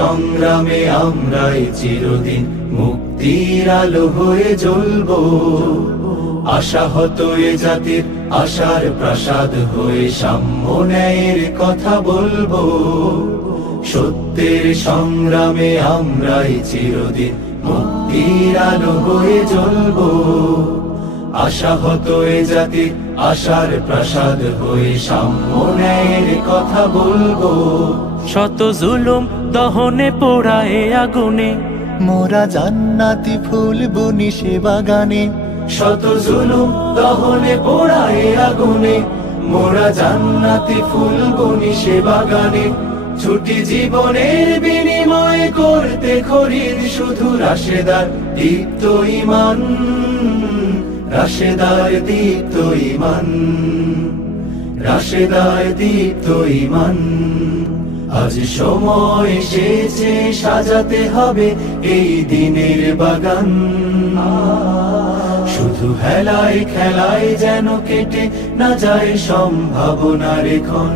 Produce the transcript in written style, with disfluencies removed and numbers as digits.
সংগ্রামে আমরাই চিরদিন মুক্তির আলো হয়ে জ্বলবো। আশাহত এ জাতির আশার প্রাসাদ হয়ে সাম্য ন্যায়ের কথা বলবো। সত্যের সংগ্রামে আমরাই চিরদিন মুক্তির আলো হয়ে জ্বলবো। আশাহত এ জাতির আশার প্রাসাদ হয়ে সাম্য ন্যায়ের কথা বলবো। শত জুলুম দহনে পোড়ায় আগুনে মোরা জান্নাতি ফুল বুনি সে বাগানে। শত জুলুম দহনে পোড়ায় আগুনে মোরা জান্নাতি ফুল বুনি সে বাগানে। ছুটি জীবনের বিনিময় করতে খরিদ শুধু রাশেদার দীপ্ত ঈমান, রাশেদার দীপ্ত ঈমান, রাশেদার দীপ্ত ঈমান। আজ সময় এসেছে সাজাতে হবে এই দিনের বাগান। শুধু হেলায় খেলায় যেন কেটে না যায় সম্ভাবনার ক্ষণ।